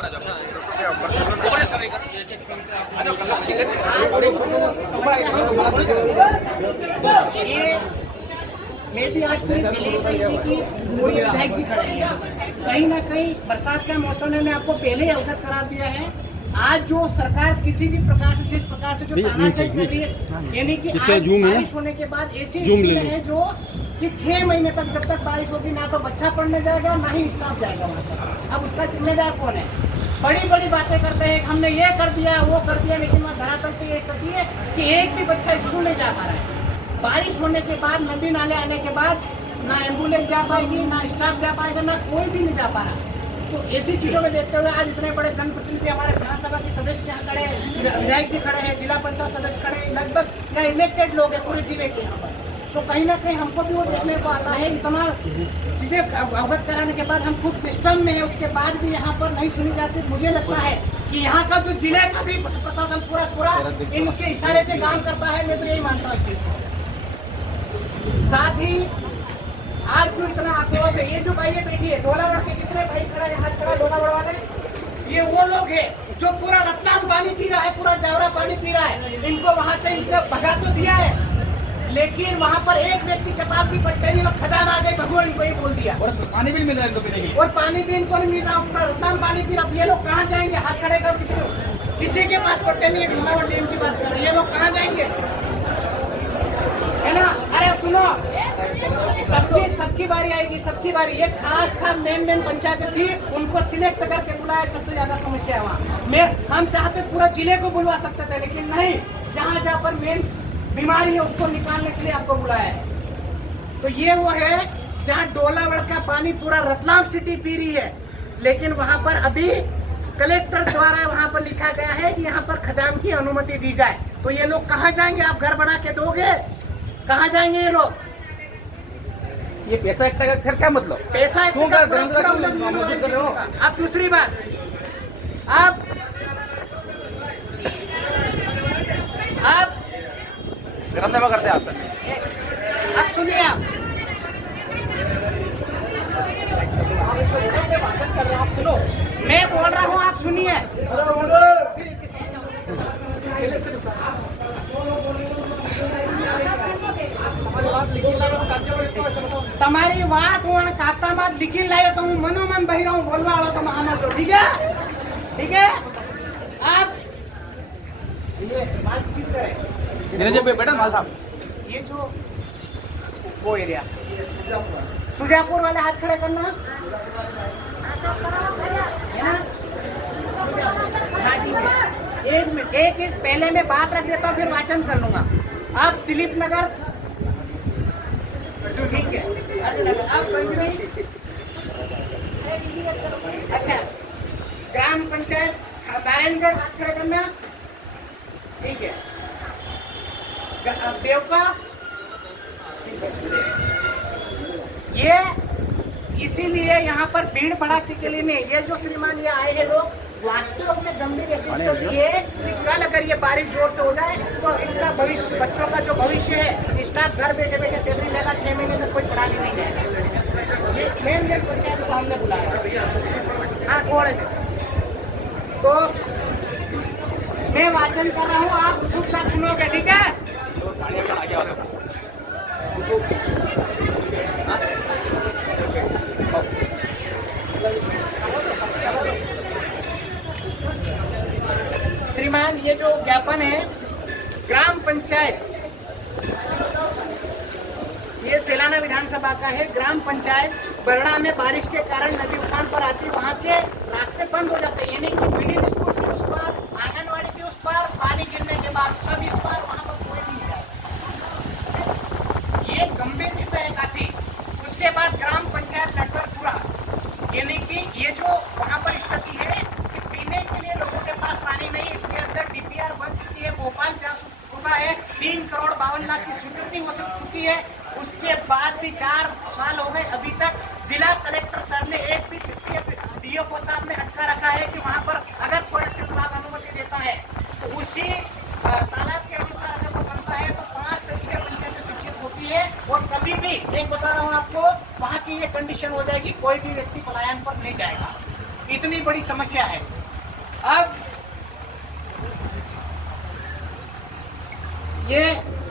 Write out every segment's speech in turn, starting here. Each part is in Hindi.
मैं भी आज पूरी विधायक जी खड़े हैं। कहीं ना कहीं बरसात का मौसम है, मैं आपको पहले ही अवगत करा दिया है। आज जो सरकार किसी भी प्रकार से जिस प्रकार से जो तानाशाही कर रही है, यानी कि आज बारिश होने के बाद ऐसी स्थिति है जो कि 6 महीने तक जब तक बारिश होगी ना तो बच्चा पढ़ने जाएगा ना ही स्टाफ जाएगा वहाँ पर। अब उसका जिम्मेदार कौन है? बड़ी बड़ी बातें करते हैं, हमने ये कर दिया वो कर दिया, लेकिन वहाँ धरातल पे ये स्थिति है कि एक भी बच्चा स्कूल नहीं जा पा रहा है। बारिश होने के बाद, नदी नाले आने के बाद ना एम्बुलेंस जा पाएगी, ना स्टाफ जा पाएगा, ना कोई भी नहीं जा पा रहा। तो ऐसी चीजों में देखते हुए आज इतने बड़े जनप्रतिनिधि हमारे विधानसभा के सदस्य यहाँ खड़े हैं, विधायक जी खड़े हैं, जिला पंचायत सदस्य खड़े हैं, लगभग या इलेक्टेड लोग हैं पूरे जिले के यहाँ पर। तो कहीं ना कहीं हमको भी वो देखने को आता है, इतना चीजें अवगत कराने के बाद हम खुद सिस्टम में है, उसके बाद भी यहाँ पर नहीं सुनी जाती। मुझे लगता है कि यहाँ का जो जिले का भी प्रशासन पूरा इनके इशारे पे काम करता है। मैं तो यही मानता हूँ। साथ ही आज जो इतना आक्रोश है, ये जो भाई बैठी है डोलावड़ के, कितने भाई खड़ा है हाथ खड़ा डोलावड़ वाले, ये वो लोग है जो पूरा रतलाम पानी पी रहा है, पूरा जावरा पानी पी रहा है। इनको वहां से इनको भगा तो दिया है, लेकिन वहां पर एक व्यक्ति के पास भी पट्टे नहीं, खदान आ गई, भगवान इनको ही बोल दिया। और पानी भी नहीं मिल रहा है इनको पीने के लिए, और पानी भी इनको नहीं मिल रहा, पूरा रतलाम पानी पी रहा। ये लोग कहाँ जाएंगे? हाथ खड़े कर, किसी के पास पट्टे नहीं है। डोलावड़ डैम की बात कर रहे हैं, ये लोग कहाँ जाएंगे? है ना? अरे सुनो, सबकी बारी आएगी, सबकी बारी। ये खास मेन पंचायत थी, उनको सिलेक्ट करके बुलाया, सबसे ज्यादा समस्या है वहाँ। हम चाहते पूरा जिले को बुलवा सकते थे, लेकिन नहीं, जहाँ पर मेन बीमारी है उसको निकालने के लिए आपको बुलाया है। तो ये वो है जहाँ डोलावड़ का पानी पूरा रतलाम सिटी पी रही है, लेकिन वहाँ पर अभी कलेक्टर द्वारा वहाँ पर लिखा गया है कि यहाँ पर खदान की अनुमति दी जाए। तो ये लोग कहाँ जाएंगे? आप घर बना के दोगे, कहाँ जाएंगे ये लोग? ये पैसा इकट्ठा कर फिर क्या मतलब? पैसा क्यों कर हो? अब दूसरी बात, आप विधानसभा करते हैं आप। अब सुनिए, आप सुनो, मैं बोल रहा हूँ, आप सुनिए। તમારી વાત હું કાપતામાં લીખી લાવ્યો તો હું મનોમન બહિરા હું બોલવા વાળો તો આમાં છો, ठीक है? ठीक है? आप ये बात ठीक करें बेटा माल साहब, ये जो वो एरिया सुजापुर वाले हाथ खड़े करना है ना? एक मिनट, एक पहले मैं बात रख देता हूँ, फिर वाचन कर लूंगा। आप दिलीप नगर, ठीक है, आप अच्छा, ग्राम पंचायत नारायणगढ़ हाथ खड़े करना, ठीक है, देवका, ये इसीलिए यहाँ पर भीड़ भड़ाके के लिए नहीं, ये जो श्रीमान ये आए हैं लोग वास्तव में गंभीर ऐसी है कि कल अगर ये बारिश जोर से हो जाए तो इनका भविष्य, बच्चों का जो भविष्य है, स्टाफ घर बैठे बैठे सैलरी लेगा, 6 महीने तक कोई पढ़ाने नहीं जाएगा। ये मेन पंचायत को हमने बुलाया। हाँ, थोड़े तो मैं वाचन कर रहा हूँ, आप चुपचाप सुनोगे, ठीक है? श्रीमान, ये जो ज्ञापन है ग्राम पंचायत, ये सेलाना विधानसभा का है। ग्राम पंचायत बरड़ा में बारिश के कारण नदी उफान पर आती है, वहाँ के रास्ते बंद हो जाते हैं, यानी कि मिडिल स्कूल के उस पार, आंगनवाड़ी के उस पार, पानी गिरने के बाद सब इस पार, वहाँ पर कोई नहीं जाए। ये गंभीर विषय है काफी। उसके बाद ग्राम पंचायत नेटवर्क पूरा, यानी कि ये जो वहाँ पर स्थिति है कि पीने के लिए लोगों के पास पानी नहीं, इसके अंदर डीपीआर बन चुकी है, भोपाल जा चुका है, 3,52,00,000 की स्वीकृति हो चुकी है। उसके बाद भी 4 साल हो गए, अभी तक जिला कलेक्टर सर ने एक भी चिट्ठी, डीओ साहब ने अटका रखा है कि वहाँ पर अगर फॉरेस्ट विभाग अनुमति देता है तो उसी तालाब के अनुसार अगर वो बनता है तो 5 से 6 पंचायतें शिक्षित होती है। और कभी भी एक बता रहा हूँ आपको, वहाँ की ये कंडीशन हो जाएगी, कोई भी व्यक्ति पलायन पर नहीं जाएगा। इतनी बड़ी समस्या है। अब ये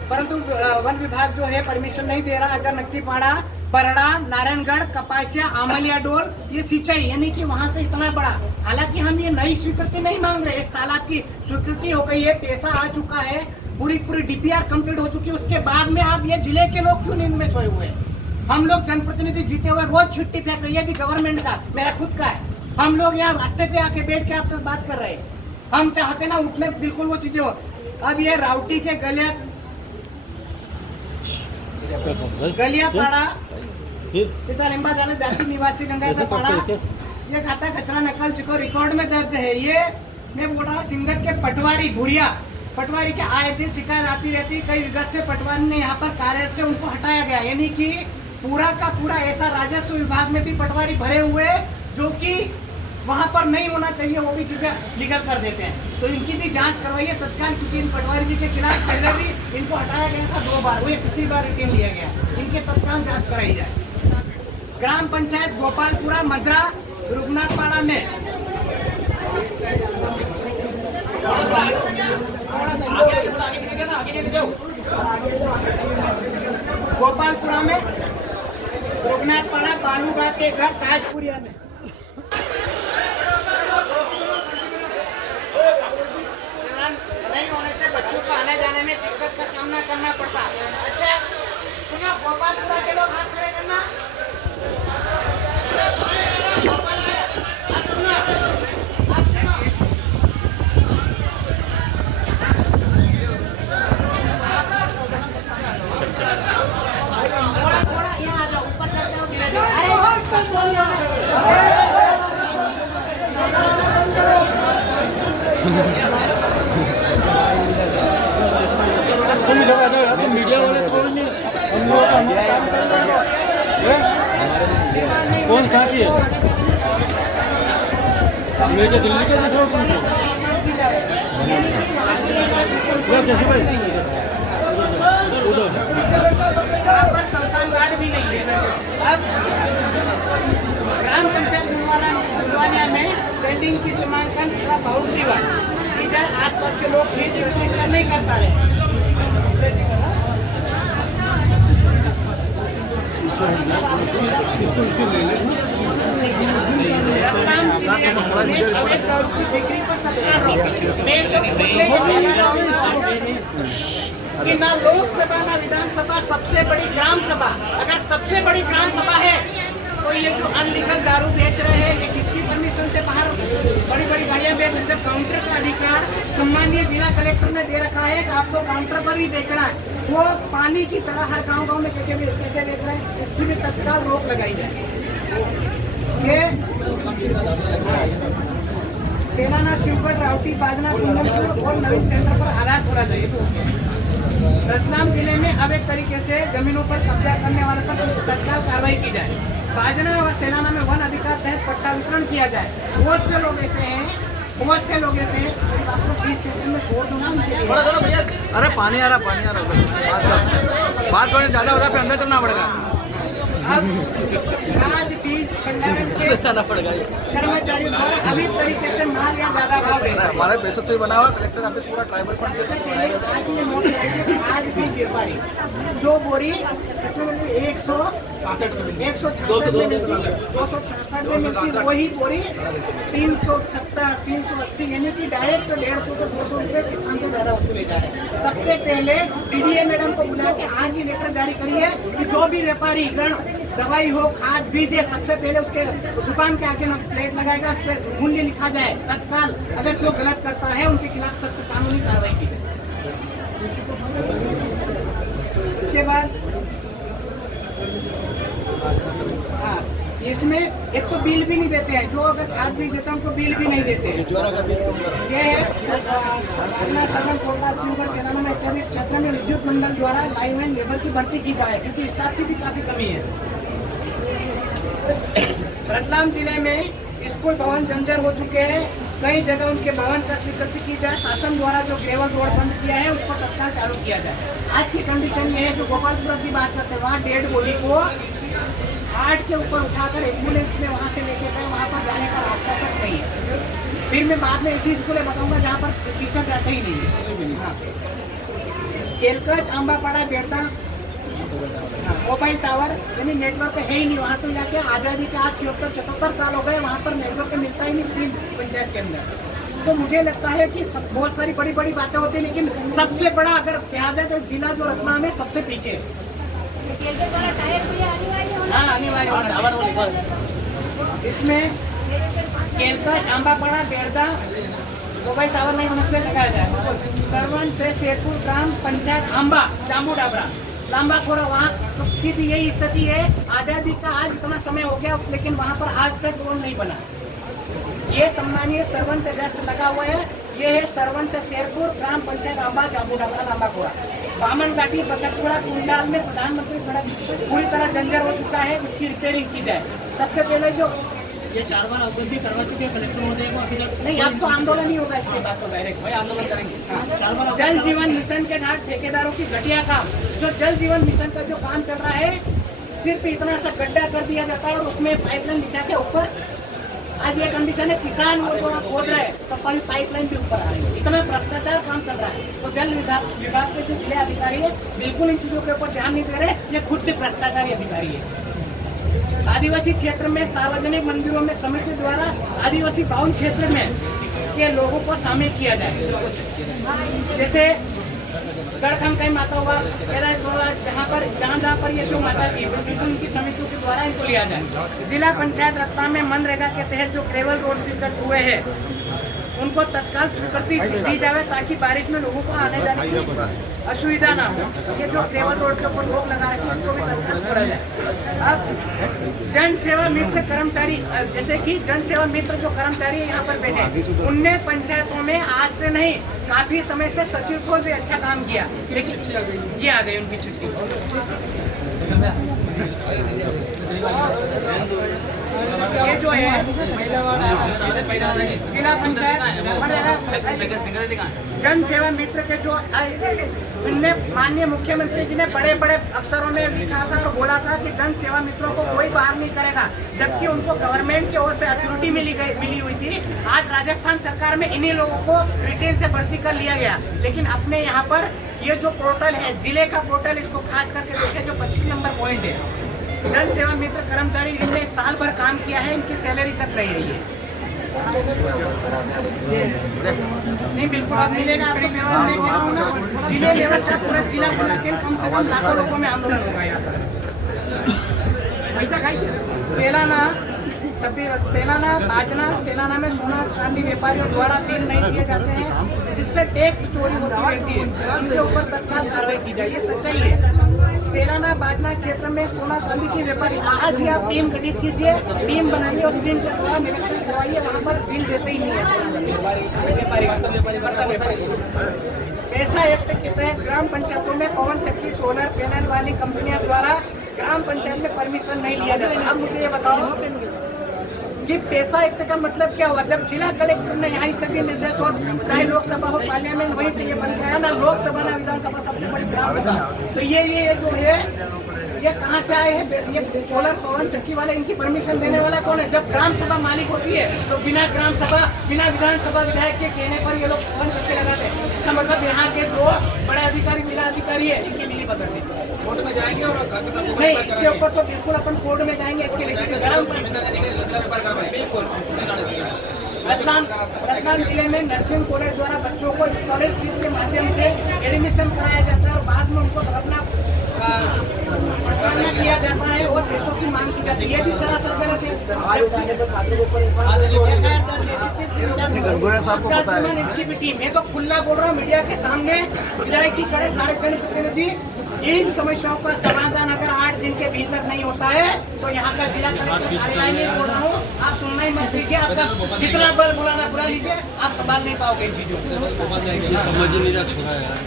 परंतु वन विभाग जो है परमिशन नहीं दे रहा। अगर नकटीपाड़ा, बरड़ा, नारायणगढ़, कपासिया, आमलिया डोल ये सिंचाई यानी कि वहां से इतना बड़ा, हालांकि हम ये नई स्वीकृति नहीं मांग रहे, इस तालाब की स्वीकृति हो गई है, पैसा आ चुका है, पूरी डीपीआर कंप्लीट हो चुकी है, उसके बाद में आप ये जिले के लोग क्यों नींद में सोए हुए हैं? हम लोग जनप्रतिनिधि जीते हुए रोज छुट्टी फेंक रही है भी गवर्नमेंट का, मेरा खुद का है। हम लोग यहाँ रास्ते पे आके बैठ के आपसे बात कर रहे हैं। हम चाहते ना उठने बिल्कुल वो चीजें हो। अब ये राउटी के गलियापाड़ा पिता लिंबा जाले जाति निवासी गंगा का पाड़ा, ये खाता कचरा निकल चुका, रिकॉर्ड में दर्ज है। ये मैं बोल रहा हूँ सिंगत के पटवारी भूरिया, पटवारी के आए दिन शिकायत आती रहती, कई विगत से पटवारी ने यहाँ पर कार्य से उनको हटाया गया, यानी कि पूरा का पूरा ऐसा राजस्व विभाग में भी पटवारी भरे हुए जो कि वहाँ पर नहीं होना चाहिए, वो भी चीजें लीगल कर देते हैं। तो इनकी भी जांच करवाइए तत्काल, क्योंकि इन पटवारी जी के खिलाफ पहले भी इनको हटाया गया था 2 बार, वो पिछली बार रिटेन लिया गया। इनके तत्काल जांच कराई जाए। ग्राम पंचायत गोपालपुरा मजरा रुगनाथपाड़ा में गोपालपुरा में रुगनाथपाड़ा बालूघाट के घर ताजपुरिया में नहीं होने से बच्चों को आने जाने में दिक्कत का सामना करना पड़ता। अच्छा सुनो, गोपालपुरा के लोग हाथ खड़े करना। थोड़ा यहाँ आ जाओ, ऊपर चढ़ जाओ, धीरे मीडिया वाले तो नहीं, हम लोग काम कर रहे हैं। कौन कहाँ की है? मेरे दिल्ली के दिखाओ कैसे भाई उधर शमशान घाट भी नहीं है। अब ग्राम पंचायत जुलवानिया में बिल्डिंग की सीमांकन बाउंड्री वाल आसपास के लोग भी कोशिश नहीं कर पा रहे। कि ना लोकसभा ना विधानसभा, सबसे बड़ी ग्राम सभा, अगर सबसे बड़ी ग्राम सभा है तो ये जो अनलीगल दारू बेच रहे हैं ये किसकी परमिशन से बाहर बड़ी बड़ी गाड़ियां बेच रहे हैं? काउंटर का अधिकार सम्मानीय जिला कलेक्टर ने दे रखा है कि आपको काउंटर पर ही बेचना है। वो पानी की तरह हर गांव में कैसे बेच रहे हैं, इसकी भी तत्काल रोक लगाई जाए। ये सेलाना, शिवगढ़, राउटी, बाजना, कुंदनपुर और नवीन सेंटर पर आधार खोला जाए। रतलाम जिले में अवैध तरीके से जमीनों पर कब्जा करने वाले पर तत्काल कार्रवाई की जाए। बाजना व सेलाना में वन अधिकार तहत पट्टा वितरण किया जाए। बहुत से लोग ऐसे हैं, आपको 20 सेकंड में छोड़ दूंगा। अरे पानी आ रहा बात करने ज्यादा हो रहा है, फिर अंदर चलना पड़ेगा। अब खाद बीज भंडारण के कर्मचारियों द्वारा अभी तरीके से माल या ज्यादा भाव है। हमारे पैसों से बना हुआ कलेक्टर ऑफिस पूरा ट्राइबल फंड से। आज भी व्यापारी जो बोरी 166 में मिलती, 266 में मिलती, वही बोरी 370, 380 यानी कि डायरेक्ट 150 से 200 रुपये किसान से ज्यादा वसूले जा रहे हैं। सबसे पहले डीडीए मैडम को बुला के आज ही लेटर जारी करिए कि जो भी व्यापारी गण दवाई हो, खाद बीज है, सबसे पहले उसके दुकान के आगे प्लेट लगाएगा, उस पर मूल्य लिखा जाए तत्काल। अगर जो गलत करता है उनके खिलाफ सख्त कानूनी कार्रवाई की जाए। इसके बाद हाँ, इसमें एक तो बिल भी नहीं देते हैं, जो अगर खाद बीज देते हैं उनको बिल भी नहीं देते हैं। ये है अपना सर्वन कोटा शिवगढ़ सेलाना में इत्यादि क्षेत्र में विद्युत मंडल द्वारा लाइनमैन लेबर की भर्ती की जाए, क्योंकि स्टाफ की भी काफी कमी है। रतलाम जिले में स्कूल भवन जर्जर हो चुके हैं, कई जगह उनके भवन का स्वीकृति की जाए। शासन द्वारा जो ग्रेवल रोड बंद किया है उसको तत्काल चालू किया जाए। आज की कंडीशन ये है, जो गोपालपुरा की बात करते हैं वहाँ डेड बॉडी को 8 के ऊपर उठाकर एम्बुलेंस में वहाँ से लेके गए, वहाँ पर जाने का रास्ता तक नहीं है। फिर मैं बाद में ऐसी स्कूलें बताऊंगा जहाँ पर टीचर जाते ही नहीं है। हाँ। केलकच, आंबापाड़ा, बेड़ता, मोबाइल टावर यानी नेटवर्क है ही नहीं वहाँ। तो जाके आज़ादी के आज 76 साल हो गए, वहाँ पर नेटवर्क मिलता ही नहीं 3 पंचायत के अंदर। तो मुझे लगता है कि बहुत सारी बड़ी बड़ी बातें होती हैं, लेकिन सबसे बड़ा अगर कहा जाए तो जिला जो रतलाम है सबसे पीछे है। हाँ, अनिवार्य इसमें केलकच, आंबापाड़ा, बेड़दा मोबाइल टावर नहीं होने से लगाया जाए। सरवन से शेरपुर ग्राम पंचायत आंबा, जामू डाबरा, लांबा खोरा, वहाँ की भी यही स्थिति है। आज़ादी का आज इतना समय हो गया, लेकिन वहाँ पर आज तक रोड नहीं बना। ये सम्मानीय सरवन से जस्ट लगा हुआ है। ये है सरवन से शेरपुर ग्राम पंचायत आंबा, जामू डाबरा, लांबा खोरा, बामन घाटी, बकतपुरा, कुंडाल में प्रधानमंत्री सड़क पूरी तरह जंजर हो चुका है, उसकी रिपेयरिंग की जाए। सबसे पहले जो ये 4 बार अवगत भी करवा चुके हैं कलेक्टर महोदय को, अभी तक नहीं, अब तो आंदोलन ही होगा इसके बाद, तो डायरेक्ट भाई आंदोलन करेंगे। 4 बार जल जीवन मिशन के नाम ठेकेदारों की घटिया काम, जो जल जीवन मिशन का जो काम चल रहा है, सिर्फ इतना सा गड्ढा कर दिया जाता है और उसमें पाइपलाइन बिछा के ऊपर। आज ये कंडीशन है, किसान वो जो खोद रहे हैं तो पाइपलाइन भी ऊपर आ रही है। इतना भ्रष्टाचार काम चल रहा है। तो जल विभाग के जो जिला अधिकारी है बिल्कुल इन चीजों के ऊपर ध्यान नहीं दे रहे, ये खुद से भ्रष्टाचारी अधिकारी है। आदिवासी क्षेत्र में सार्वजनिक मंदिरों में समिति द्वारा आदिवासी बाहुल क्षेत्र में के लोगों को शामिल किया जाए। जैसे गढ़खंकाई माता हुआ, जहाँ पर ये जो माता जी बिल्कुल उनकी समितियों के द्वारा इनको लिया जाए। जिला पंचायत रतलाम में मनरेगा के तहत जो ग्रेवल रोड स्वीकृत हुए हैं उनको तत्काल स्वीकृति दी जाए, ताकि बारिश में लोगों को आने जाने की असुविधा ना हो। ये जो ग्रेवल रोड के ऊपर रोक लगा रखी है इसको भी तत्काल छोड़ा जाए। अब जन सेवा मित्र कर्मचारी, जैसे कि जन सेवा मित्र जो कर्मचारी यहाँ पर बैठे, उनने पंचायतों में आज से नहीं काफी समय से सचिव को भी अच्छा काम किया, लेकिन ये आ गई उनकी छुट्टी। ये जो है जिला पंचायत जन सेवा मित्र के जो इनने माननीय मुख्यमंत्री जी ने बड़े बड़े अक्षरों में लिखा था और बोला था कि जन सेवा मित्रों को कोई बाहर नहीं करेगा, जबकि उनको गवर्नमेंट की ओर से अथॉरिटी मिली हुई थी। आज राजस्थान सरकार में इन्हीं लोगों को रिटेन से भर्ती कर लिया गया, लेकिन अपने यहाँ पर ये जो पोर्टल है जिले का पोर्टल, इसको खास करके देखें जो 25 नंबर पॉइंट है, जन सेवा मित्र कर्मचारी जिनने 1 साल भर काम किया है, इनकी सैलरी कट रही है। ये नहीं, बिल्कुल आप मिलेगा, आपको जिले लेवल का पूरा जिला खुला के कम से कम लाखों लोगों में आंदोलन होगा यहाँ पर। सेलाना, बाजना, सेलाना में सोना चांदी व्यापारियों द्वारा बिल नहीं दिए जाते हैं, जिससे टैक्स चोरी होती रहती है, उनके ऊपर तत्काल कार्रवाई की जाए। ये सच्चाई है। सेलाना बाजना क्षेत्र में सोना चांदी की व्यापारी, आज ही आप टीम गठित कीजिए, टीम बनाइए, उस टीम के द्वारा निरीक्षण करवाइए, वहाँ पर बिल देते ही नहीं है। पैसा एक्ट के तहत ग्राम पंचायतों में पवन चक्की सोलर पैनल वाली कंपनियों द्वारा ग्राम पंचायत में परमिशन नहीं लिया जाता। अब मुझे ये बताओ कि पैसा एक्ट का मतलब क्या हुआ? जब जिला कलेक्टर ने यहाँ सभी निर्देश, और चाहे लोकसभा हो पार्लियामेंट, वहीं से ये बन गया है ना, लोकसभा ना विधानसभा सबसे बड़ी ग्राम सभा। तो ये जो है ये कहाँ से आए हैं? ये सोलर पवन चक्की वाले, इनकी परमिशन देने वाला कौन है? जब ग्राम सभा मालिक होती है तो बिना ग्राम सभा, बिना विधानसभा विधायक के कहने पर ये लोग पवन चक्की लगाते हैं। इसका मतलब यहाँ के जो बड़े अधिकारी, जिला अधिकारी है, इनकी मिली बदलती कोर्ट में जाएंगे और नहीं, इसके ऊपर तो बिल्कुल अपन कोर्ट में जाएंगे। इसके लिए रतलाम जिले में नर्सिंग कॉलेज द्वारा बच्चों को स्कॉलरशिप के माध्यम से एडमिशन कराया जाता है और बाद में उनको अपना प्रताड़ना किया जाता है और पैसों की मांग की जाती है। ये भी सरासर गलत है। इसकी भी टीम, मैं तो खुला बोल रहा हूँ मीडिया के सामने, विधायक की कड़े सारे जनप्रतिनिधि, इन समस्याओं का समाधान अगर 8 दिन के भीतर नहीं होता है तो यहाँ का जिला कलेक्टर कार्यालय में बोल रहा हूँ, आप सुनना ही मत लीजिए। आपका जितना बल बुलाना बुला लीजिए, आप संभाल नहीं पाओगे इन चीजों को। समझ ही नहीं रहा छोड़ा यार।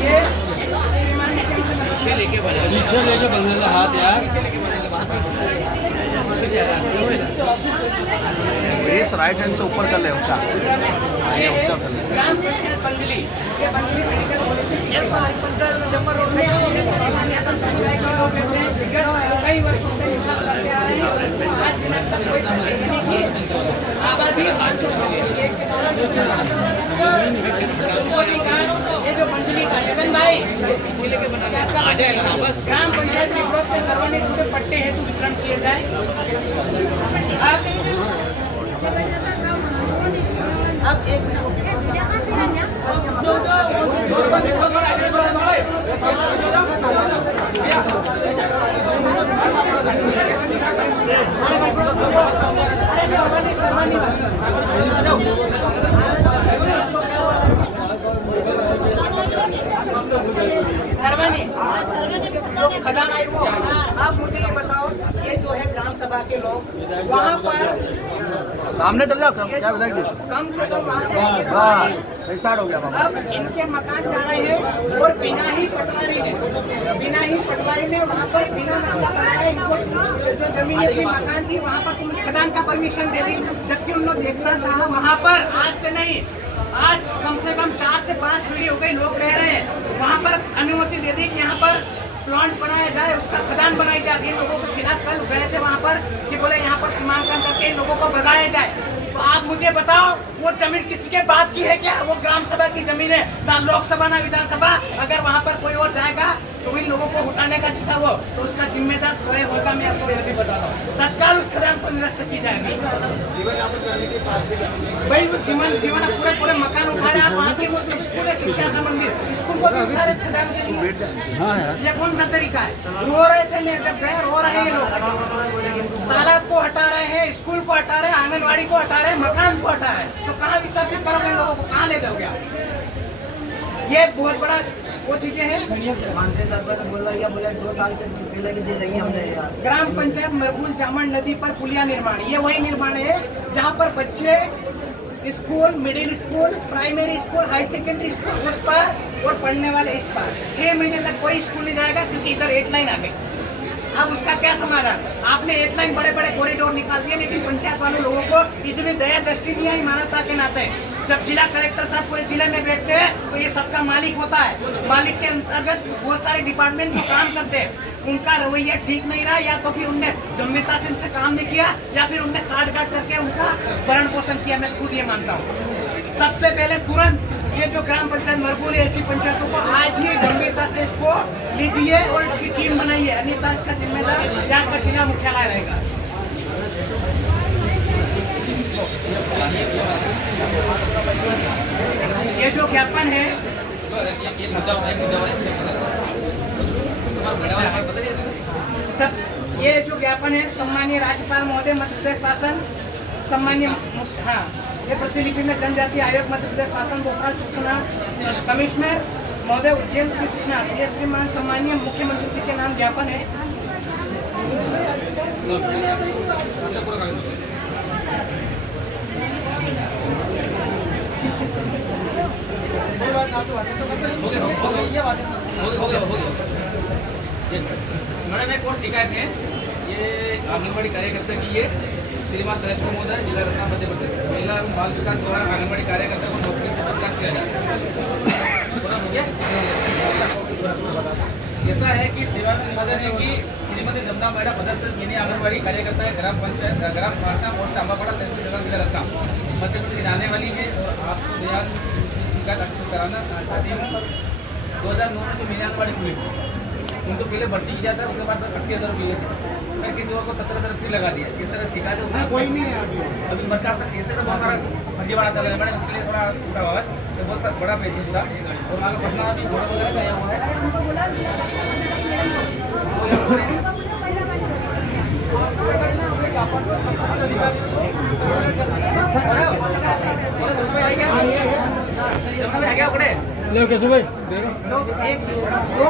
ये पीछे लेके बंधेला हाथ यार, इस राइट हैंड से ऊपर कर ले, ऊंचा ऊंचा कर ले। ग्राम पंचायत बंजली, ये बंजली मेडिकल कॉलेज इसमें अपने मान्यता समुदाय के लोग रहते हैं, विगत कई वर्षों से निवास करते आ रहे हैं। आज दिनों तक कोई तब्दीली नहीं की। आबादी 500 एक के कारण उनको विकास ये जो मंजली का जगन भाई आ जाएगा बस ग्राम पंचायत के विरोध में सर्वानुमत पट्टे हेतु वितरण किए जाए। अब एक सर्वानी जो खदान आई वो आप मुझे ये बताओ, ये जो है ग्राम सभा के लोग वहाँ पर सामने चल जाओ क्या बताएंगे कम से कम वहाँ से स्टार्ट हो गया अब इनके मकान जा रहे हैं और बिना ही पटवारी ने वहाँ पर बिना नक्शा बनाए इनको जो जमीन थी मकान थी वहाँ पर तुमने खदान का परमिशन दे दी, जबकि उन लोग देखना था वहाँ पर आज से नहीं, आज कम से कम 4 से 5 पीढ़ी हो गई लोग रह रहे हैं। वहाँ पर अनुमति दे दी कि यहाँ पर प्लांट बनाया जाए, उसका खदान बनाई जाती है। लोगों के खिलाफ कल गए थे वहाँ पर कि बोले यहाँ पर सीमांकन करके इन लोगों को भगाया जाए। तो आप मुझे बताओ वो जमीन किसी के बात की है क्या? वो ग्राम सभा की जमीन है, ना लोकसभा ना विधानसभा। अगर वहाँ पर कोई और जाएगा तो इन लोगों को उठाने का जिसका वो तो उसका जिम्मेदार स्वयं होगा। मैं आपको यह भी बता रहा हूँ, तत्काल उस खदान को निरस्त की जाएगी। भाई वो जीवन पूरे मकान उठा रहे हैं। वहाँ के वो जो स्कूल है शिक्षा का मंदिर, स्कूल को भी उठा रहे इस खदान के लिए। ये कौन सा तरीका है? रो रहे थे, मैं जब गए रो रहे हैं लोग। तालाब को हटा रहे हैं, स्कूल को हटा रहे हैं, आंगनबाड़ी को हटा रहे हैं, मकान को हटा रहे हैं। तो कहाँ विस्थापित करोगे इन लोगों को? कहाँ ले जाओगे आप? ये बहुत बड़ा वो चीजें हैं। मंत्री साहब ने बोला 2 साल से पहले की दे देंगे हमने यार। ग्राम पंचायत मरगुल जामन नदी पर पुलिया निर्माण, ये वही निर्माण है जहाँ पर बच्चे school, middle school, primary school, high secondary school उस पर और पढ़ने वाले इस पर 6 महीने तक कोई स्कूल नहीं जाएगा क्योंकि इधर 8 लाइन आ गई। अब उसका क्या समाधान? आपने 8 लाइन बड़े बड़े कॉरिडोर निकाल दिए, लेकिन पंचायत वाले लोगों को इतनी दया दृष्टि नहीं आई मानवता के नाते। जब जिला कलेक्टर साहब पूरे जिले में बैठते हैं तो ये सबका मालिक होता है। मालिक के अंतर्गत बहुत सारे डिपार्टमेंट जो काम करते हैं उनका रवैया ठीक नहीं रहा, या तो फिर उनने गंभीरता से इनसे काम नहीं किया या फिर उनने साठगांठ करके उनका भरण पोषण किया। मैं खुद ये मानता हूँ। सबसे पहले तुरंत ये जो ग्राम पंचायत मरगुल ऐसी पंचायतों को आज ही गंभीरता से इसको लीजिए और इसकी टीम बनाइए, अन्यथा इसका जिम्मेदार यहाँ का जिला मुख्यालय रहेगा। ये जो ज्ञापन है सब, ये जो ज्ञापन है सम्मानीय राज्यपाल महोदय मध्य प्रदेश शासन, सम्मानीय हाँ ये प्रतिलिपि में जनजाति आयोग मध्य प्रदेश शासन भोपाल सूचना कमिश्नर महोदय उज्जैन की सूचना, ये श्रीमान सम्मानीय मुख्यमंत्री जी के नाम ज्ञापन है। मैडम एक और शिकायत है, ये आंगनबाड़ी कार्यकर्ता की है। श्रीमान कलेक्टर महोदय जिला रत्ना मध्य प्रदेश महिला एवं बाल विकास द्वारा आंगनबाड़ी कार्यकर्ता को नौकरी से बर्खास्त किया जाता है। ऐसा है कि श्रीमान निवेदन है कि श्रीमती जमुना मैडम पदस्थ मिनी आंगनबाड़ी कार्यकर्ता है ग्राम पंचायत ग्राम पाटना पोस्ट अम्बापाड़ा तहसील नगर जिला रत्ना मध्य प्रदेश आने वाली है और आपको ध्यान शिकायत कराना चाहती हूँ। 2009 में जो मिनी आंगनबाड़ी खुली उनको पहले भर्ती किया था, उसके बाद 80,000 रुपये फिर किसी और को 17,000 रुपये लगा दिया। किस तरह शिकायत है उसमें कोई नहीं है अभी बर्खास्त। ऐसे तो बहुत सारा फर्जीवाड़ा चल रहा है मैडम, इसके लिए थोड़ा उठा हुआ है तो बहुत बड़ा पेज पूरा और आगे पटना अभी घोड़ा वगैरह भी आया हुआ है। लो कैसे भाई दो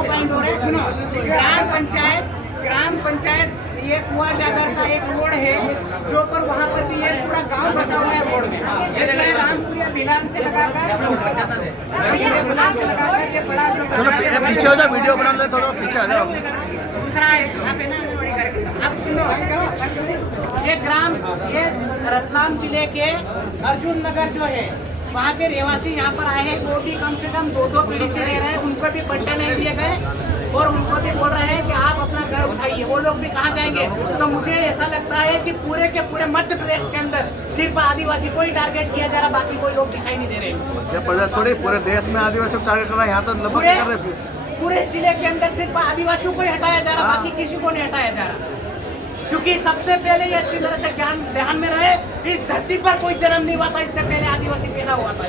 पॉइंट हो रहे हैं, सुनो। ग्राम पंचायत ये कुआं जागर का एक रोड है जो पर वहाँ पर भी ये पूरा गांव बसा हुआ है रोड में। ये रामपुरिया बिलान से लगाकर ये बड़ा जो पीछे हो जाओ, वीडियो बना ले, थोड़ा पीछे आ जाओ। दूसरा है यहाँ पे ना, अब सुनो, ये रतलाम जिले के अर्जुन नगर जो है वहाँ के रहवासी यहाँ पर आए हैं, वो भी कम से कम 2-2 पीढ़ी से रह रहे हैं, उनको भी पट्टे नहीं दिए गए और उनको भी बोल रहे हैं कि आप अपना घर उठाइए। वो लोग भी कहाँ जाएंगे? तो मुझे ऐसा लगता है कि पूरे के पूरे मध्य प्रदेश के अंदर सिर्फ आदिवासी को ही टारगेट किया जा रहा, बाकी कोई लोग दिखाई नहीं दे रहे। मध्य प्रदेश थोड़ी पूरे देश में आदिवासी को टारगेट कर रहा है, यहाँ तो लगभग कर रहे हैं। पूरे जिले के अंदर सिर्फ आदिवासियों को ही हटाया जा रहा, बाकी किसी को नहीं हटाया जा रहा। क्योंकि सबसे पहले ये अच्छी तरह से ध्यान में रहे, इस धरती पर कोई जन्म नहीं हुआ था, इससे पहले आदिवासी पैदा हुआ था।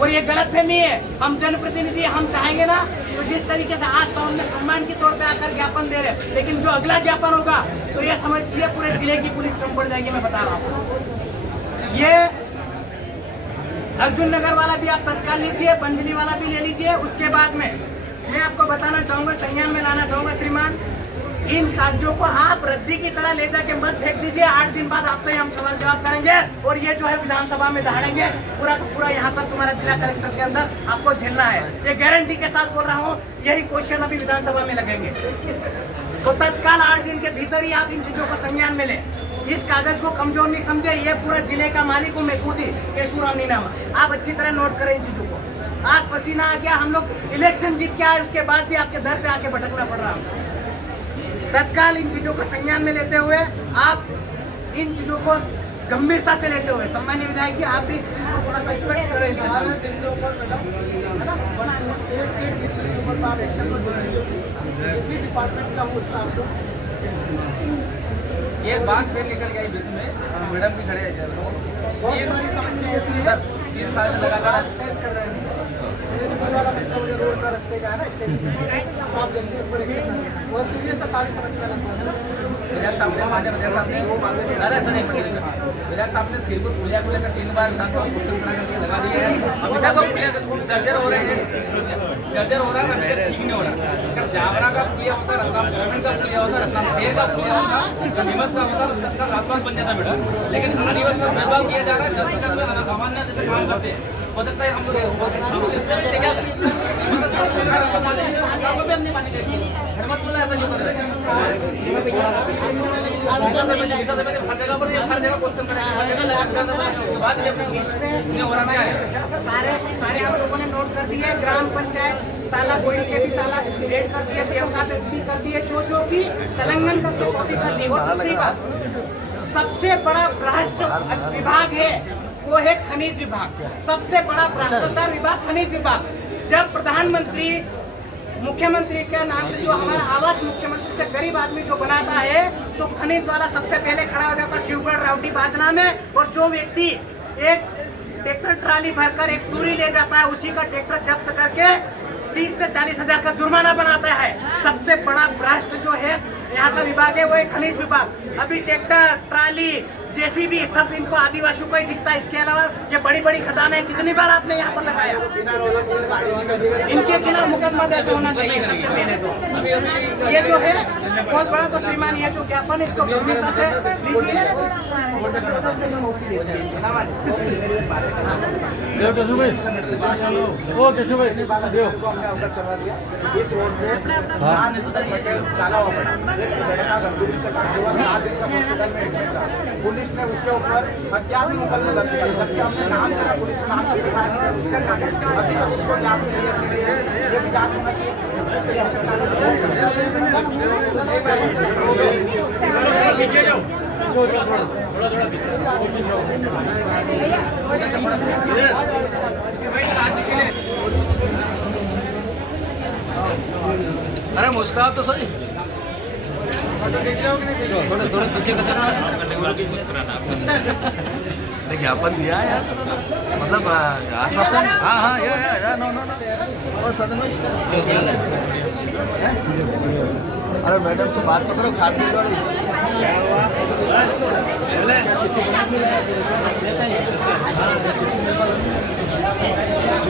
और ये गलतफहमी है। हम जनप्रतिनिधि हम चाहेंगे ना, तो जिस तरीके से आज तो हमने सम्मान के तौर पे आकर ज्ञापन दे रहे, लेकिन जो अगला ज्ञापन होगा तो ये समझिए पूरे जिले की पुलिस कम पड़ जाएगी। मैं बता रहा हूँ, ये अर्जुन नगर वाला भी आप तत्काल लीजिए, पंजली वाला भी ले लीजिए। उसके बाद में मैं आपको बताना चाहूंगा, संज्ञान में लाना चाहूंगा श्रीमान, इन कागजों को आप रद्दी की तरह ले जाके मत फेंक दीजिए। 8 दिन बाद आपसे हम सवाल जवाब करेंगे और ये जो है विधानसभा में दहाड़ेंगे पूरा का पूरा। यहाँ पर तुम्हारा जिला कलेक्टर के अंदर आपको झेलना है, ये गारंटी के साथ बोल रहा हूँ। यही क्वेश्चन अभी विधानसभा में लगेंगे, तो तत्काल 8 दिन के भीतर ही आप इन चीजों को संज्ञान में लें। इस कागज को कमजोर नहीं समझे, ये पूरा जिले का मालिक हूँ मैं खुद ही, केशुराम नीनामा। आप अच्छी तरह नोट करें इन चीजों को। आज पसीना आ गया, हम लोग इलेक्शन जीत के आए, उसके बाद भी आपके दर पे आके भटकना पड़ रहा है। तत्काल इन चीजों को संज्ञान में लेते हुए, आप इन चीजों को गंभीरता से लेते हुए, सम्मान्य विधायक जी आप भी इस चीज को थोड़ा सा स्पष्ट करें। एक बात फिर निकल गई बीच में, मैडम भी खड़े हैं। 3 साल से लगातार फेस कर रहे हैं। रोड का रास्ते का है ना, आप जल्दी ऊपर वो सीरियस सारी समस्या लगता है ना। विधायक साहब ने विधायक साहब ने फिर को पुलिया को लेकर 3 बार विधानसभा क्वेश्चन खड़ा करके लगा दिया है। अभी तक वो पुलिया जर्जर हो रहे हैं, जर्जर हो रहा है, अभी तक ठीक नहीं हो रहा। अगर जावरा का पुलिया होता, रत्नाम गवर्नमेंट का पुलिया होता, रत्नाम शेर का पुलिया होता, निमस का होता, तब राजपाल बन जाता बेटा। लेकिन आदिवासी पर भेदभाव किया जा रहा है, जैसे अमान्य जैसे काम करते हैं। हो सकता है हम लोग इससे मिलते क्या करें, हम नहीं मानेंगे। हेमंत बोला ऐसा क्यों कर रहे हैं? हर जगह पर हर जगह क्वेश्चन करेंगे, हर जगह उसके बाद भी अपना हो रहा क्या है। सारे आप लोगों ने नोट कर दिए। ग्राम पंचायत ताला गोड़ी के भी ताला रेड कर दिए, देवका पे भी कर दिए, जो भी संलग्न करके कॉपी कर दी। और दूसरी बात, सबसे बड़ा भ्रष्ट विभाग है वो है खनिज विभाग। सबसे बड़ा भ्रष्टाचार विभाग खनिज विभाग। जब प्रधानमंत्री मुख्यमंत्री के नाम से जो हमारा आवास मुख्यमंत्री से गरीब आदमी जो बनाता है, तो खनिज वाला सबसे पहले खड़ा हो जाता शिवगढ़ राउटी बाजना में। और जो व्यक्ति एक ट्रैक्टर ट्राली भरकर एक चोरी ले जाता है, उसी का ट्रैक्टर जब्त करके 30 से 40 हजार का जुर्माना बनाता है। सबसे बड़ा भ्रष्ट जो है यहाँ का विभाग है वो है खनिज विभाग। अभी ट्रैक्टर ट्राली जेसीबी सब इनको आदिवासियों को ही दिखता है। इसके अलावा ये बड़ी बड़ी खदानें कितनी बार आपने यहाँ पर लगाया। इनके खिलाफ मुकदमा दर्ज होना चाहिए सबसे पहले तो। ये जो है बहुत बड़ा, तो श्रीमान ये जो ज्ञापन इसको गंभीरता से लीजिए। इस रोड पे डाला हुआ पड़ा, पुलिस ने उसके ऊपर अज्ञात मुकदमा दर्ज किया, जबकि हमने नाम देना पुलिस का नाम अभी तक उसको जांच नहीं है। ये भी जांच होना चाहिए। अरे मुस्कुराओ तो सही, थोड़ा पीछे ज्ञापन दिया यार, मतलब आश्वासन। हाँ हाँ या नो और सदन में। अरे मैडम से बात तो करो, खाती वाली